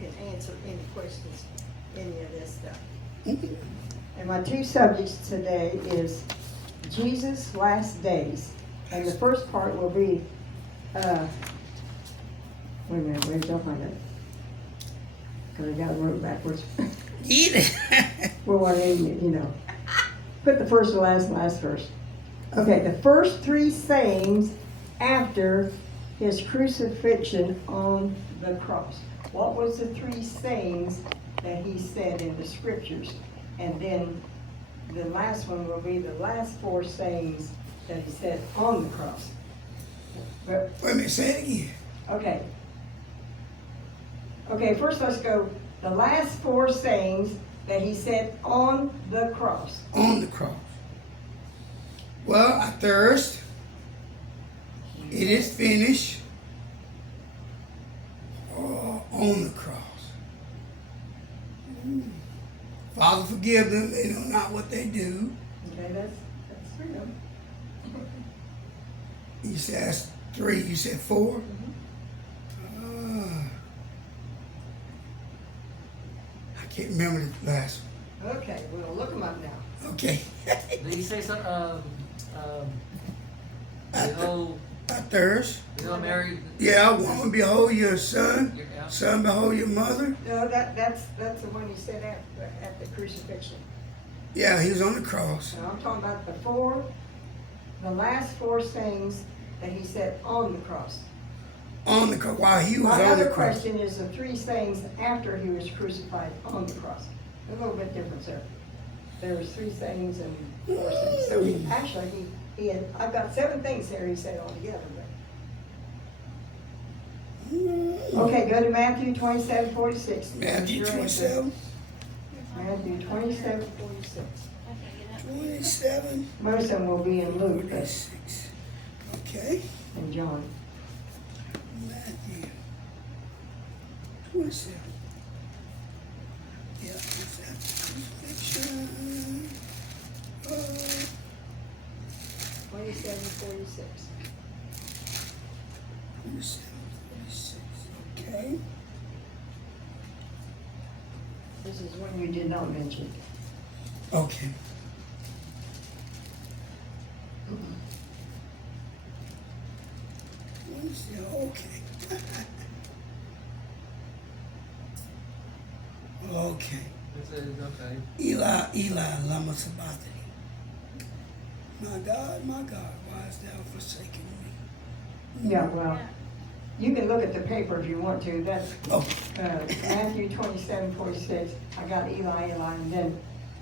can answer any questions, any of this stuff. Mhm. And my two subjects today is Jesus' last days. And the first part will be, wait a minute, where's y'all find it? Because I got it wrote backwards. Eat it. Well, what put the first to last and last first. Okay, the first three sayings after his crucifixion on the cross. What was the three sayings that he said in the scriptures? And then the last one will be the last four sayings that he said on the cross. But, Wait a minute, say it again. okay. Okay, first let's go. The last four sayings that he said on the cross. On the cross. Well, I thirst. It is finished. Oh, on the cross. Father, forgive them. They know not what they do. Okay, that's freedom. You said that's 3. You said 4? I can't remember the last one. Okay, we'll look them up now. Okay. Did he say something? I Behold, thirst. Mary. Yeah, woman, behold your son. Yeah. Son, behold your mother. No, that's the one he said at the crucifixion. Yeah, he was on the cross. Now I'm talking about the last four sayings that he said on the cross. On the cross. While he was My on the other cross. question is the three sayings after he was crucified on the cross. A little bit different, sir. There was 3 sayings and 4 sayings. So he had, I've got 7 things here he said altogether. Okay, go to Matthew 27:46. Matthew 27. Matthew 27:46. 27. Most of them will be in Luke 46. Okay. and John. Matthew 27. Yeah, it's that crucifixion. 27:46. 27, 46. Okay. This is one you did not mention. Okay. Okay. Okay. Okay. Eli, Eli, lama sabachthani. My God, why hast thou forsaken me? Yeah, well, you can look at the paper if you want to. That's Oh, Matthew 27:46. I got Eli, Eli, and then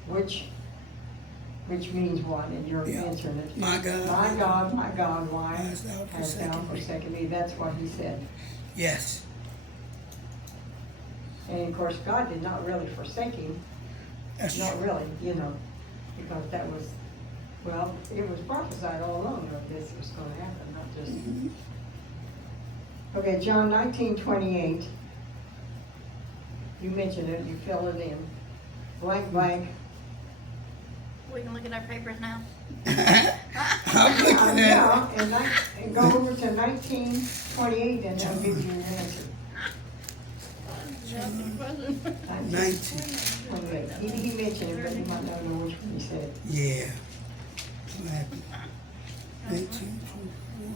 which means what? And you're Yeah. answering it. my God. My God, why Hast thou hast thou forsaken me? forsaken me? That's what he said. Yes. And of course, God did not really forsake him. That's Not true. really, because that was, well, it was prophesied all along that this was going to happen, not just. Mhm. Okay, John 19:28. You mentioned it, you fill it in. Blank, blank. We can look at our papers now. I'm looking at Yeah, and go over to 19:28 and that'll give you your answer. it. 19. 28. He mentioned it, but you might not know which one he said. Yeah. What happened? 19, 24.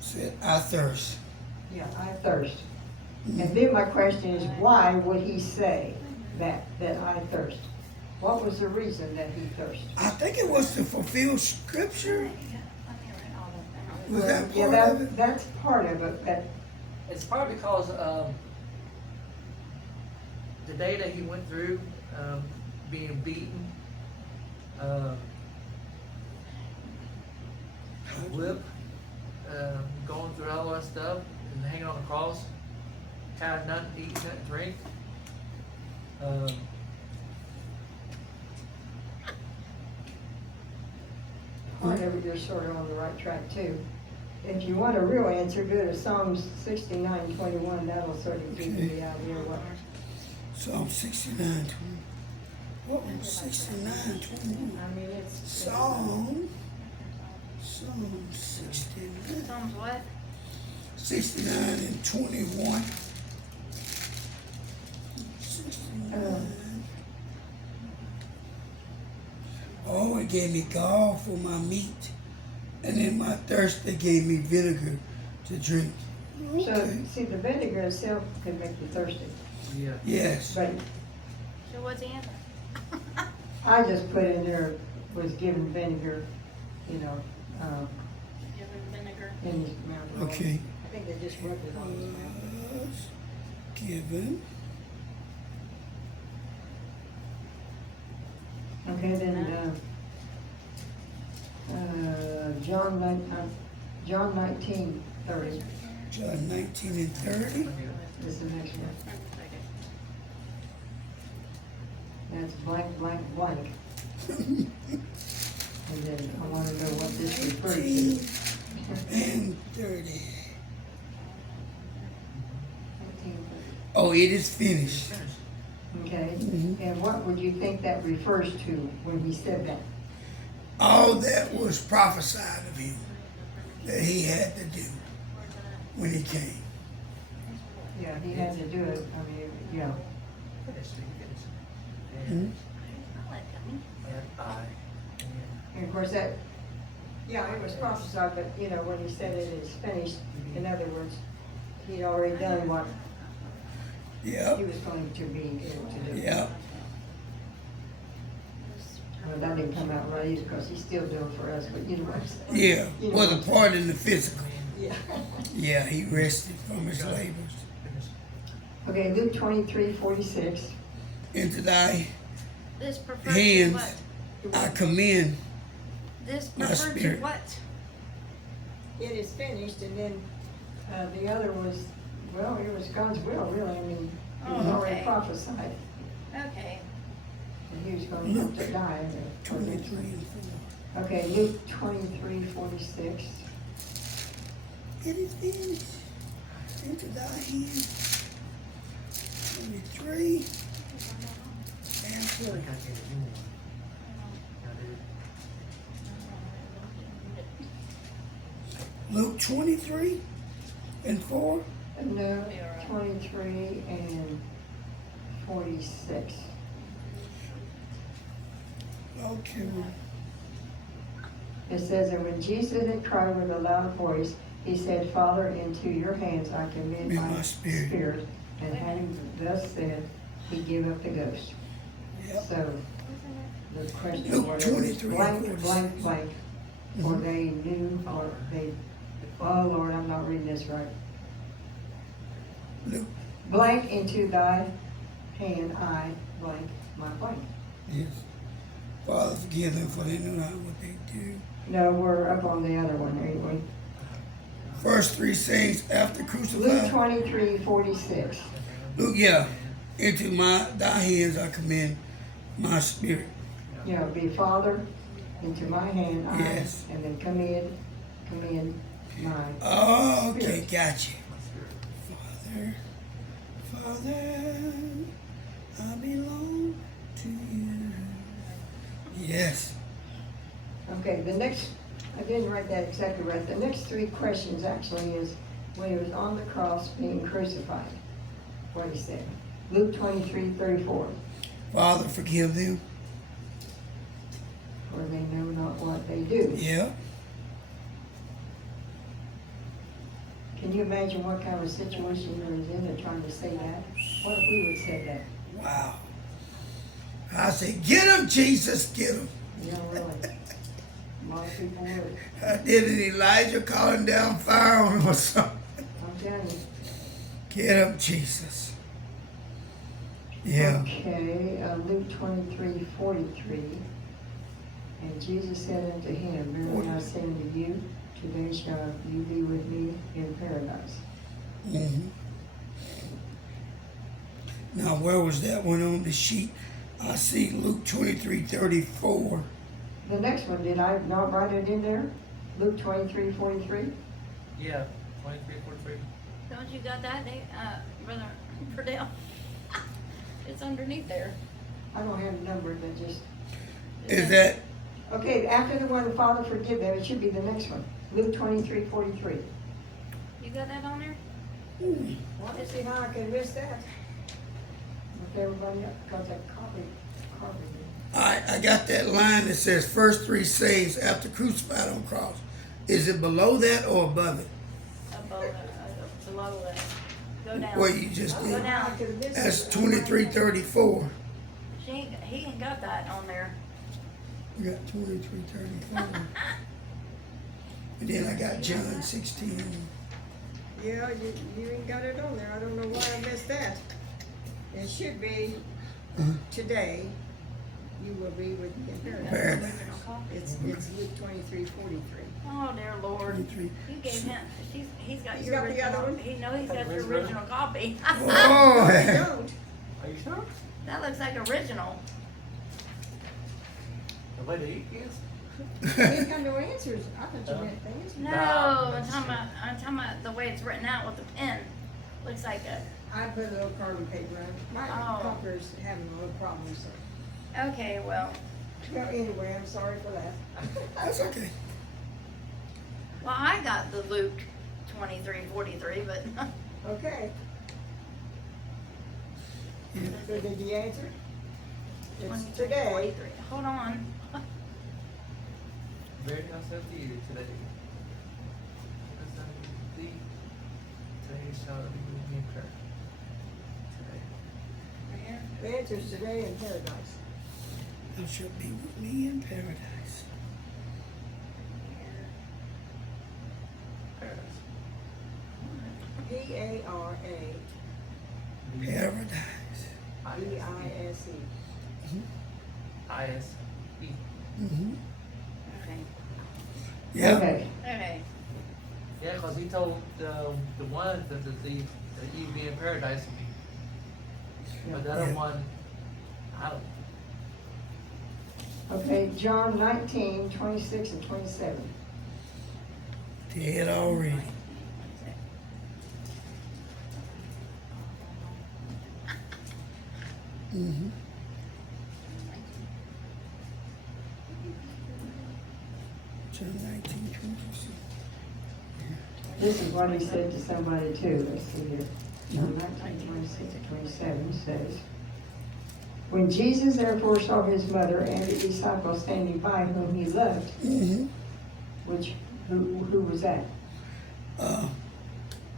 Said, I thirst. Yeah, I thirst. And then my question is, why would he say that I thirst? What was the reason that he thirsted? I think it was to fulfill scripture. Was that Yeah, part of it? that's part of it, but It's probably because the day that he went through, being beaten, whipped, going through all that stuff, and hanging on the cross, had nothing to eat, nothing to drink. part of it, you're sort of on the right track too. If you want a real answer, go to Psalms 69:21. That'll sort of give you the idea what. Psalm 69, 20. What was 69, 21? I mean, it's. Psalm 69. Psalms what? 69 and 21. 69. Oh, it gave me gall for my meat. And in my thirst, they gave me vinegar to drink. So, Okay. see, the vinegar itself can make you thirsty, Yeah. Yes. but So what's the answer? I just put in there, was given vinegar, Give him vinegar. in his mouth. Okay. I think they just rubbed it on his mouth. Was given. Okay, then, John 19:30 John 19 and 30. is the next one. That's blank, blank, blank. And then I wanna know what this refers 19 to. and 30. 19:30. Oh, it is finished. Okay, Mhm. and what would you think that refers to when he said that? All that was prophesied of him that he had to do when he came. Yeah, he had to do it, I mean, yeah. Finish, finish. Mhm. I'll let him. And I. And of course that, yeah, it was prophesied, but you know, when he said it is finished, in other words, he'd already done what he Yep. was going to be able to do. Yep. Well, that didn't come out right either, because he's still doing for us, but you know what I'm saying? Yeah. You know Was what a I'm part in the physical. saying? Yeah. Yeah, he rested from his labors. Finish. Okay, Luke 23:46. Into thy This preferred to hands what? I commend. This My preferred to spirit. what? It is finished, and then, the other was, well, it was God's will, really, I mean, it was Oh, already okay. prophesied, Okay. and he was going to have to die. 23 and 4. Okay, Luke 23:46. It is finished. Into thy hands. 23 and 4. I think I gave you one. I did. Luke 23 and 4. No, 23 and 46. Okay. It says, and when Jesus had cried with a loud voice, he said, Father, into your hands I commend In my my spirit. spirit. And having thus said, he gave up the ghost. Yep. So, the question Luke was 23 and blank, 46. blank, blank. For Mhm. they knew, or they, oh Lord, I'm not reading this right. Luke. Blank into thy hand, I blank my blank. Yes. Father, forgive them for they know not what they do. No, we're up on the other one, ain't we? First three sayings after Luke crucified. 23:46. Luke, yeah. Into thy hands I commend my spirit. You know, be Father, into my hand, I, Yes. and then commend my. Oh, okay, Spirit. gotcha. My spirit. Father, I belong to you. Yes. Okay, the next, I didn't write that exactly right. The next three questions actually is when he was on the cross being crucified. What he said. Luke 23:34. Father, forgive them. For they know not what they do. Yeah. Can you imagine what kind of situation he was in and trying to say that? What if we would say that? Wow. I say, get him, Jesus, get him. You know, really. A lot of people would. Did it Elijah calling down fire on him or something? I'm telling you. Get him, Jesus. Yeah. Okay, Luke 23:43. And Jesus said unto him, Verily I say unto you, today shall you be with me in paradise. Mm-hmm. Now, where was that one on the sheet? I see Luke 23:34. The next one, did I not write it in there? Luke 23:43? Yeah, 23, 43. Don't you got that, Brother Purdell? It's underneath there. I don't have a number, but just, Is that, okay, after the one, the Father forgive them, it should be the next one. Luke 23:43. You got that on there? Well, let's see how I can miss that. With everybody else, because I copied. I got that line that says first three sayings after crucified on cross. Is it below that or above it? Above it, below that. Go down. Well, you just Go did. down. That's 2334. He ain't got that on there. You got 2334. And then I got John 16. Yeah, you ain't got it on there. I don't know why I missed that. It should be today. You will be with me in paradise. Paradise. It's Luke 23:43. Oh dear Lord. 23. You gave him, he's got He's your got the original. other one? He knows he's got your Original? original copy. I Oh, don't. Are you sure? That looks like original. The way to eat is? You ain't got no answers. I thought you meant the answers. No, Nah, I'm talking about the way it's written out with the pen. Looks like a, I put a little carbon paper on it. My Oh. copper's having a little problem, so. okay, well, Anyway, I'm sorry for that. That's okay. well, I got the Luke 23:43, but Okay. So did you answer? It's today. 23:43. Hold on. Very nice to you today. Today shall be with me in prayer. Today. The answer's today in paradise. Thou shalt be with me in paradise. Paradise. P-A-R-A-D-I-S-E. Paradise. I-S-E. Mm-hmm. Okay. Yeah. Okay. Okay. Yeah, because he told the one that you'd be in paradise with me. But the other Yeah. one, I don't. Okay, John 19, 26 and 27. Dead already. Mm-hmm. John 19:26. This is what he said to somebody too. Let's see here. John 19, 26 and 27 says, when Jesus therefore saw his mother and the disciple standing by whom he loved, Mm-hmm. who was that? The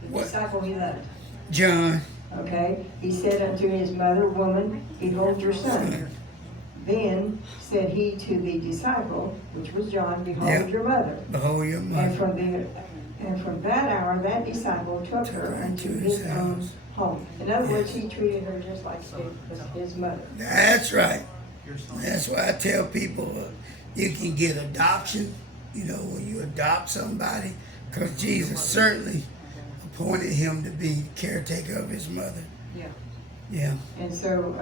What? disciple he loved. John. Okay, he said unto his mother, woman, behold your son. Then said he to the disciple, which was John, behold Yeah. your mother. Behold your And mother. from that hour, that disciple took her unto his own home. In other words, he treated her just like his mother. That's right. Your son. That's why I tell people you can get adoption, when you adopt somebody, because Jesus certainly appointed him to be the caretaker of his mother. Yeah. Yeah. And so,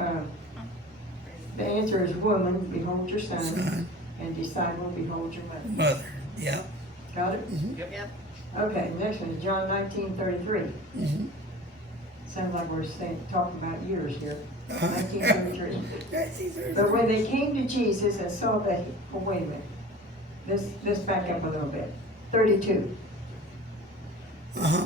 the answer is woman, behold your son, Son, and disciple, behold your mother. mother. Yeah. Got it? Mm-hmm. Yep. Okay, next one is John 19:33. Mm-hmm. Sounds like we're talking about years here. 19:33. Uh-huh. But when they came to Jesus and saw that, oh, wait a minute. Let's back up a little bit. 32. Uh-huh.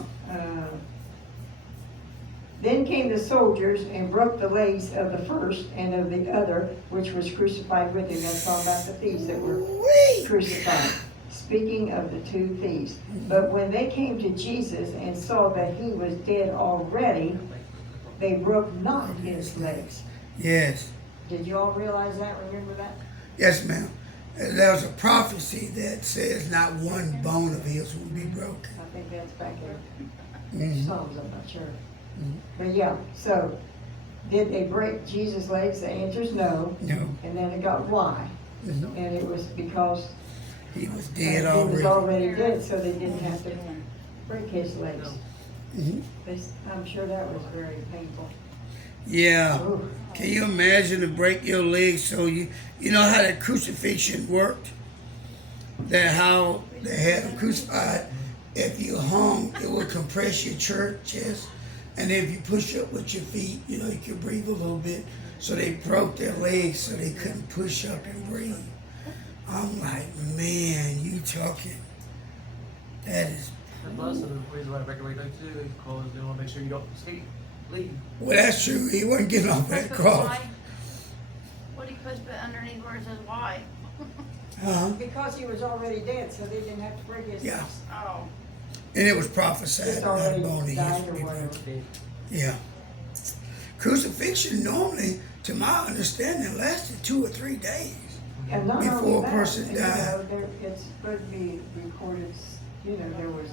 Then came the soldiers and broke the legs of the first and of the other, which was crucified with him. That's all about the thieves that were Wait. crucified. Speaking of the two thieves. But when they came to Jesus and saw that he was dead already, they broke not his legs. Yes. Did you all realize that? Remember that? Yes, ma'am. There was a prophecy that says not one bone of his will be broken. I think that's back in Mhm. Psalms, I'm not sure. Mhm. But yeah, so did they break Jesus' legs? The answer is no. No. And then it got why. Mhm. And it was because He was he dead was already. already dead, so they didn't have to break his legs. Mhm. I'm sure that was very painful. Yeah. Ooh. Can you imagine to break your legs so you know how that crucifixion worked? That how they had him crucified. If you hung, it would compress your chest. And if you push up with your feet, you could breathe a little bit. So they broke their legs so they couldn't push up and breathe. I'm like, man, you talking. That is And plus, the reason why I break your leg too is because they want to make sure you don't leave. Well, that's true. He wasn't getting off that Put cross. why? What do you supposed to put underneath where it says why? Because he was already dead, so they didn't have to break his Yeah. legs. Oh. And it was prophesied He's that already bone in died his or be whatever. broken. Yeah. Crucifixion normally, to my understanding, lasted 2 or 3 days. And not Before only a that, person you died. know, it's supposed to be recorded, you know, there was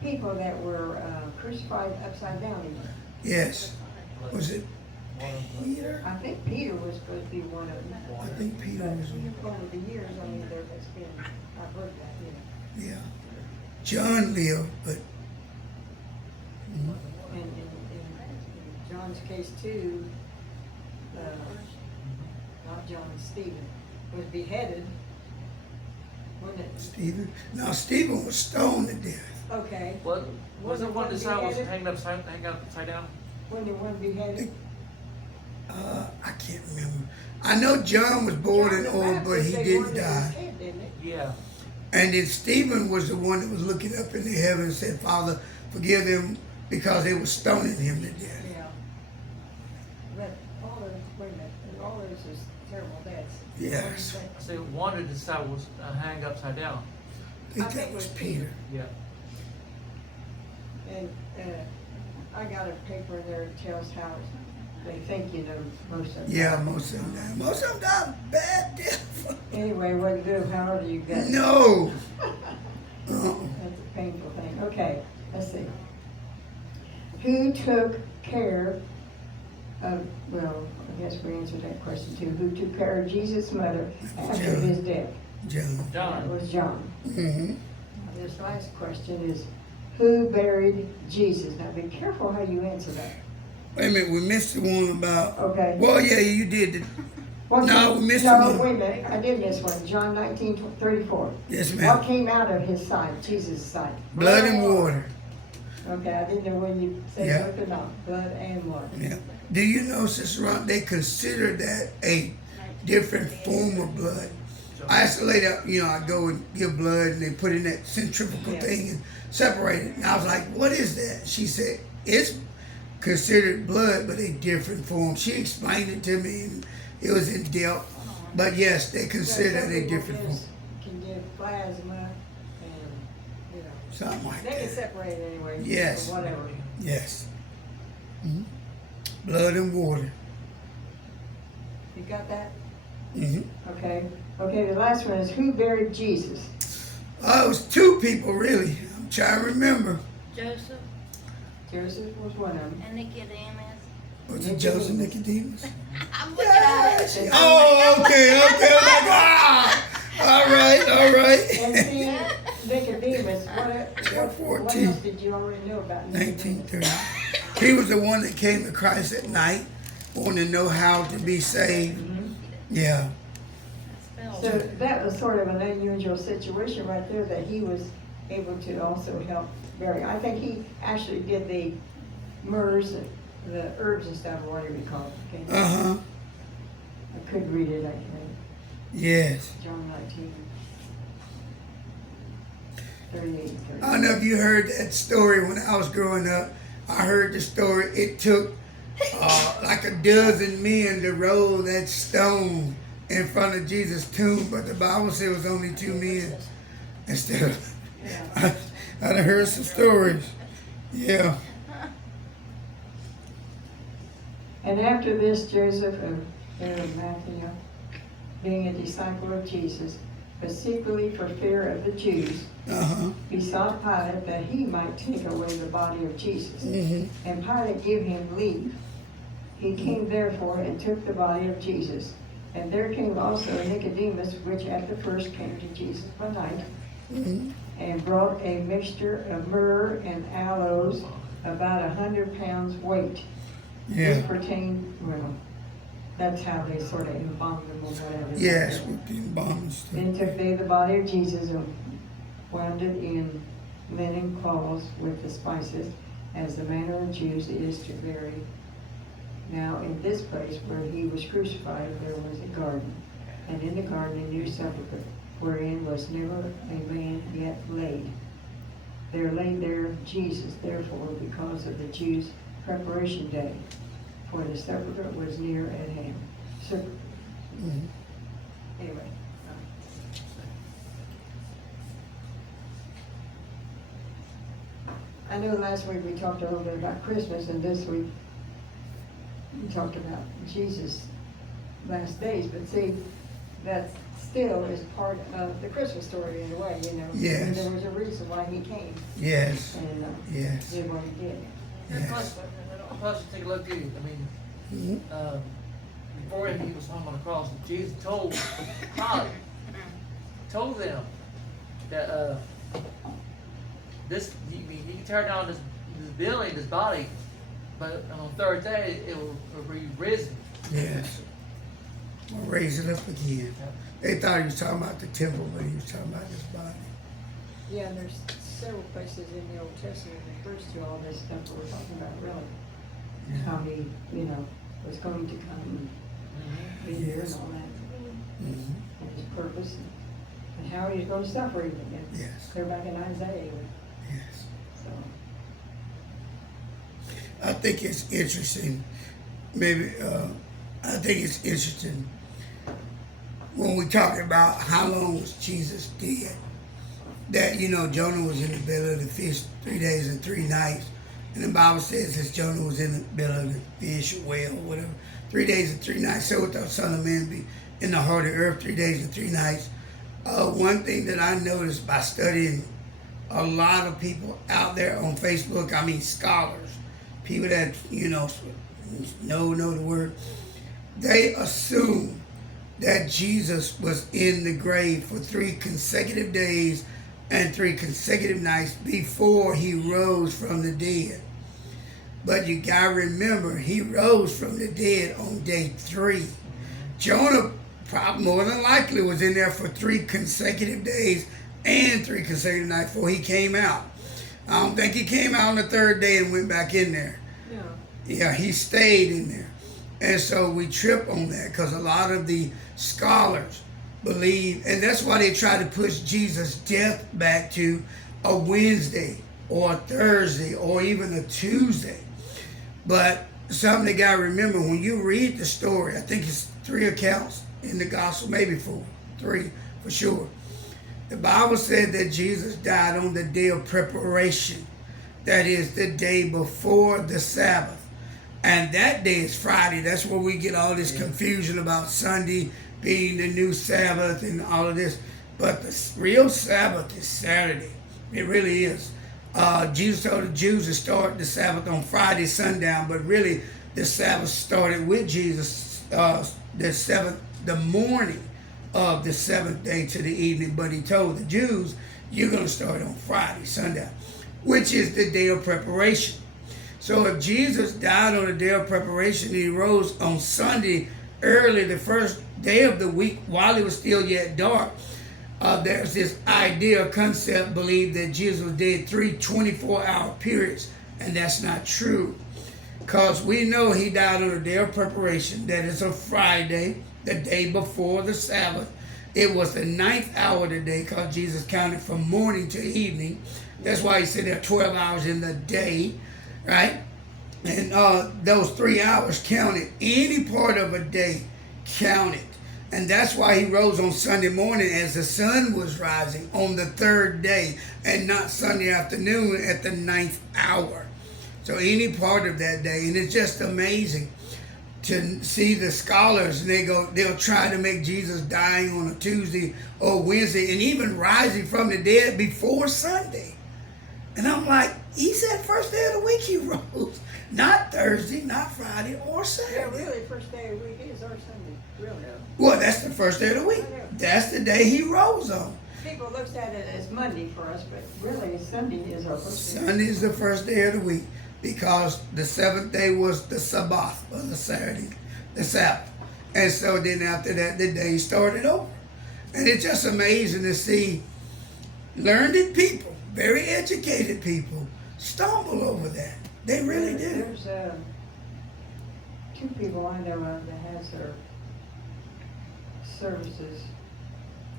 people that were crucified upside down even. Yes. Was it Peter? I think Peter was supposed to be one of them. I think Peter But was one. over the years, I mean, there has been, I've heard that, you know. Yeah. John lived, but And in John's case too, not John, Stephen, was beheaded. Wasn't it? Stephen. Now Stephen was stoned to death. Okay. What? Was it one disciple beheaded? hanging upside down? When the one beheaded? I can't remember. I know John was born in John the old, but Baptist, he they didn't wanted his die. head, didn't they? Yeah. And then Stephen was the one that was looking up into heaven and said, Father, forgive them because they were stoning him to death. Yeah. But all those, wait a minute, all those is terrible deaths. Yes. I say one of the disciples hang upside down. I think that was Peter. Yeah. And I got a paper there that tells how they think, you know, most of them. Yeah, most of them died. Most of them died bad death. Anyway, wasn't good, however you got. No. That's a painful thing. Okay, let's see. Who took care of, well, I guess we answered that question too. Who took care of Jesus' mother after John. his death? John. That John. was John. Mm-hmm. This last question is, who buried Jesus? Now be careful how you answer that. Wait a minute, we missed the one about. Okay. Well, yeah, you did. What No, came- we missed No, one. wait a minute, I did miss one. John 19:34. Yes, What ma'am. came out of his side, Jesus' side? Blood and water. Okay, I didn't know when you said Yeah. something about blood and water. Yeah. Do you know, Sister Ron, they consider that a different form of blood. I asked the lady, you know, I go and give blood and they put in that centrifugal Yeah. thing and separate it. And I was like, what is that? She said, it's considered blood, but a different form. She explained it to me and it was in depth. But yes, they consider Some it a people different form. can give plasma and, you know, Something like they can that. separate it anyway. Yes. Or whatever. Yes. Mhm. Blood and water. You got that? Mm-hmm. Okay. Okay, the last one is who buried Jesus? Oh, it was 2 people, really. I'm trying to remember. Joseph Joseph was one of them. and Nicodemus. Was it Joseph Nicodemus? I'm looking at it. Oh, okay. I'm like, ah. All right. And see, Nicodemus, what 14. else did you already know about Nicodemus? 1930. He was the one that came to Christ at night, wanting to know how to be saved. Mhm. Yeah. So that was sort of an unusual situation right there, that he was able to also help bury. I think he actually did the myrrhs, the herbs and stuff, or whatever you call it. Okay? Uh-huh. I could read it, I think. Yes. John 19, 38 and 30. I don't know if you heard that story when I was growing up. I heard the story. It took like a dozen men to roll that stone in front of Jesus' tomb, but the Bible said it was only 2 men instead of. Yeah. I'd heard some stories. Yeah. And after this, Joseph of Arimathea, being a disciple of Jesus, but secretly for fear of the Jews, Uh-huh. besought Pilate that he might take away the body of Jesus. Mm-hmm. And Pilate gave him leave. He came therefore and took the body of Jesus. And there came also Nicodemus, which at the first came to Jesus by night, Mm-hmm. and brought a mixture of myrrh and aloes, about 100 pounds weight. Yeah. This pertained, well, that's how they sort of embalmed him or whatever. Yes, with the embalming stuff. Then took they the body of Jesus and wound it in linen cloths with the spices, as the manner of Jews is to bury. Now in this place where he was crucified there was a garden, and in the garden a new sepulchre, wherein was never a man yet laid. There laid there Jesus, therefore, because of the Jews' preparation day, for the sepulchre was near at hand. So, anyway. I know last week we talked a little bit about Christmas, and this week we talked about Jesus' last days, but see, that still is part of the Christmas story in a way, you know. Yes. And there was a reason why he came Yes. and Yes. did what he did. And Yes. plus, you take a look too. I mean, Mhm. before he was hung on the cross, Jesus told Pilate, told them that this, you mean, he can tear down this building, this body, but on the third day it will be risen. Yes. We'll raise it up again. They thought he was talking about the temple, but he was talking about his body. Yeah, and there's several places in the Old Testament that refers to all this stuff that we're talking about, really. How he, you know, was going to come and be here and all that. Mhm. And his purpose and how he was going to suffer even. Yes. Clear back in Isaiah. Yes. So, I think it's interesting. Maybe I think it's interesting when we talk about how long was Jesus dead. That, you know, Jonah was in the belly of the fish 3 days and 3 nights. And the Bible says that Jonah was in the belly of the fish or whale or whatever, 3 days and 3 nights. So would the Son of Man be in the heart of the earth 3 days and 3 nights. One thing that I noticed by studying a lot of people out there on Facebook, I mean scholars, people that, you know the word, they assume that Jesus was in the grave for 3 consecutive days and 3 consecutive nights before he rose from the dead. But you gotta remember, he rose from the dead on day 3. Jonah probably more than likely was in there for 3 consecutive days and 3 consecutive nights before he came out. I don't think he came out on the 3rd day and went back in there. yeah. Yeah, he stayed in there. And so we trip on that because a lot of the scholars believe, and that's why they try to push Jesus' death back to a Wednesday or a Thursday or even a Tuesday. But something they got to remember, when you read the story, I think it's 3 accounts in the gospel, maybe 4, 3 for sure. The Bible said that Jesus died on the day of preparation. That is the day before the Sabbath. And that day is Friday. That's where we get all this confusion about Sunday being the new Sabbath and all of this. But the real Sabbath is Saturday. It really is. Jesus told the Jews to start the Sabbath on Friday sundown, but really the Sabbath started with Jesus the morning of the 7th day to the evening. But he told the Jews, you're going to start on Friday sundown, which is the day of preparation. So if Jesus died on the day of preparation, he rose on Sunday early, the first day of the week, while it was still yet dark, there's this idea, concept, believed that Jesus was dead 3 24-hour periods, and that's not true. Because we know he died on the day of preparation, that is a Friday, the day before the Sabbath. It was the 9th hour of the day, because Jesus counted from morning to evening. That's why he said there are 12 hours in the day, right? And those 3 hours counted. Any part of a day counted. And that's why he rose on Sunday morning as the sun was rising on the 3rd day, and not Sunday afternoon at the 9th hour. So any part of that day. And it's just amazing to see the scholars, and they'll try to make Jesus dying on a Tuesday or Wednesday and even rising from the dead before Sunday. And I'm like, he said first day of the week he rose. Not Thursday, not Friday, or Saturday. Yeah, really, first day of the week is our Sunday. Really. Well, that's the first day of the week. That's the day he rose on. People looks at it as Monday for us, but really Sunday is our first day. Sunday is the first day of the week because the 7th day was the Sabbath, or the Saturday, the Sabbath. And so then after that, the day started over. And it's just amazing to see learned people, very educated people, stumble over that. They really do. There's 2 people I know of that has their services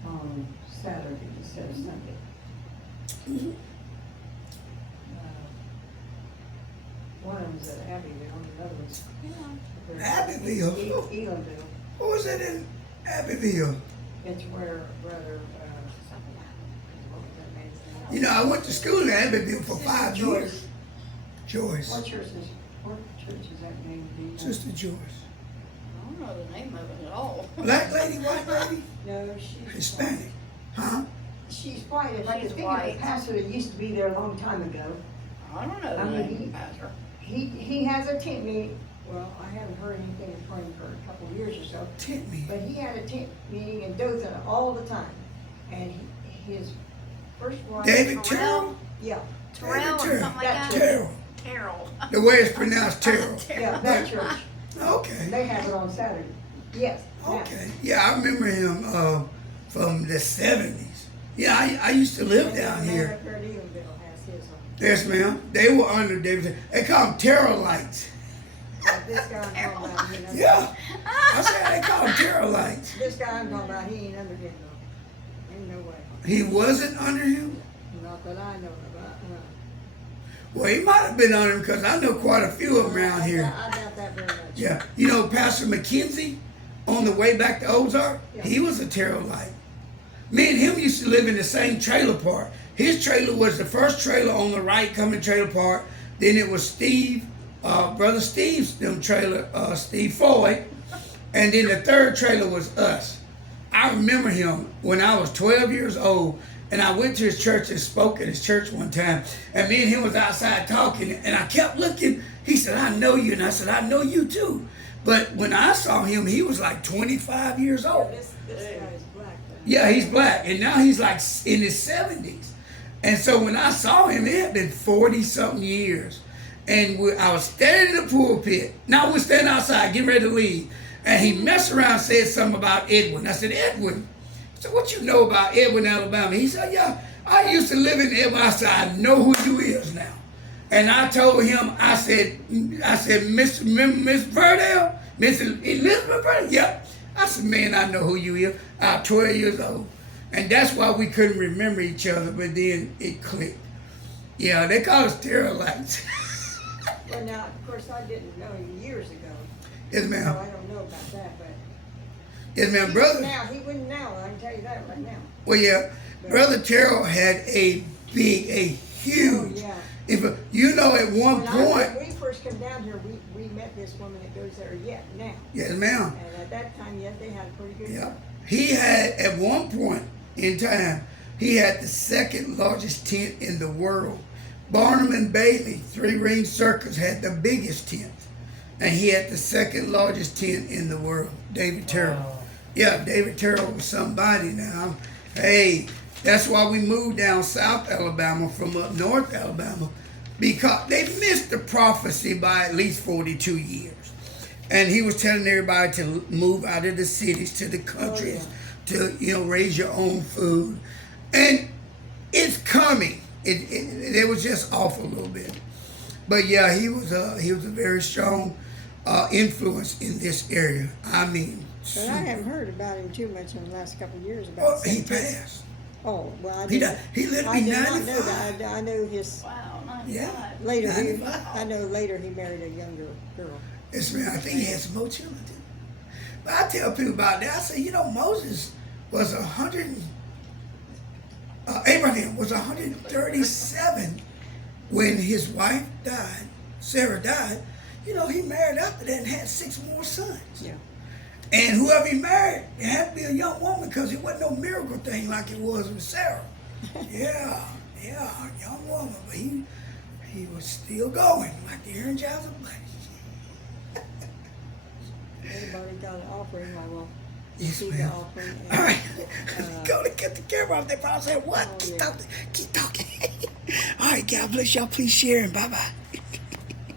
on Saturday instead of Sunday. One of them's at Abbeville, and the other one's. Abbeville? Elanville. What was it in Abbeville? It's where brother, what was that man's name? You know, I went to school in Abbeville for Sister 5 Joyce. years. Joyce. What church is that name? Do you know? Sister Joyce. I don't know the name of it at all. Black lady, white lady? No, she's. Hispanic. Huh? She's white. If I could She's think of the white. pastor that used to be there a long time ago. I don't know the I mean, name of the pastor. He has a tent meeting. Well, I haven't heard anything from him for a couple of years or so. Tent me. But he had a tent meeting in Dothan all the time. And his first wife. David Terrell? Terrell? Yeah, Terrell or Terrell. something like that? Terrell. Terrell. The way it's pronounced Terrell. yeah, that church. Okay. They have it on Saturday. Yes. now. Okay. Yeah, I remember him from the 70s. Yeah, I used to live down here. Up there in Elanville has his on. Yes, ma'am. They were under David Terrell. They call them Terrellites. This guy I'm talking about, he ain't under. Yeah. I said they call them Terrellites. This guy I'm talking about, he ain't under him though. Ain't no way. He wasn't under him? Not that I know about. Well, he might have been under him because I know quite a few of them around here. I doubt that very much. Yeah. You know Pastor McKenzie on the way back to Ozark? Yeah. He was a Terrellite. Me and him used to live in the same trailer park. His trailer was the first trailer on the right coming trailer park. Then it was Steve, Brother Steve's trailer, Steve Floyd. And then the third trailer was us. I remember him when I was 12 years old, and I went to his church and spoke at his church one time. And me and him was outside talking, and I kept looking. He said, I know you. And I said, I know you too. But when I saw him, he was like 25 years old. This guy is black though. Yeah, he's black, and now he's like in his 70s. And so when I saw him, it had been 40-something years. And I was standing in the pulpit. Now we're standing outside, getting ready to leave. And he messed around and said something about Edwin. I said, Edwin? I said, what you know about Edwin, Alabama? He said, yeah, I used to live in Edwin. I said, I know who you is now. And I told him, I said, Miss Verdell, Miss Elizabeth Verdell? Yep. I said, man, I know who you is. I was 12 years old. And that's why we couldn't remember each other, but then it clicked. Yeah, they call us Terrellites. Well, now, of course, I didn't know him years ago. Yes, So ma'am. I don't know about that, but. Yes, ma'am. He Brother. wouldn't now, he wouldn't now, I can tell you that right now. Well, yeah. Brother Terrell had a huge. Oh, yeah. If you know, at one point. When we first came down here, we met this woman that goes there yet now. Yes, ma'am. And at that time, yes, they had a pretty good. Yeah. He had, at one point in time, he had the second largest tent in the world. Barnum and Bailey, 3 Ring Circus, had the biggest tent. And he had the second largest tent in the world. David Terrell. Wow. Yeah, David Terrell was somebody now. Hey, that's why we moved down South Alabama from up North Alabama, because they missed the prophecy by at least 42 years. And he was telling everybody to move out of the cities to the countries, to raise your own food. And it's coming. It was just off a little bit. But yeah, he was a very strong influence in this area. I mean, But I haven't heard about him too much in the last couple of years. Well, he passed. Oh, well, I He didn't. died. He lived to I be did not 95. know that. I know his, Wow, 95. Yeah. later, 95. I know later he married a younger girl. Yes, man. I think he had some more children too. But I tell people about that. I say, Moses was Abraham was 137 when his wife died. Sarah died. He married after that and had 6 more sons. Yeah. And whoever he married, it had to be a young woman because it wasn't no miracle thing like it was with Sarah. Yeah, a young woman. But he was still going like the Aaron Giles of Black. Everybody got an offering, I will Yes, see the ma'am. offering. All right, and, go to get the camera off. They probably said, what? Oh, yeah. Keep talking. All right, God bless y'all. Please share and bye-bye.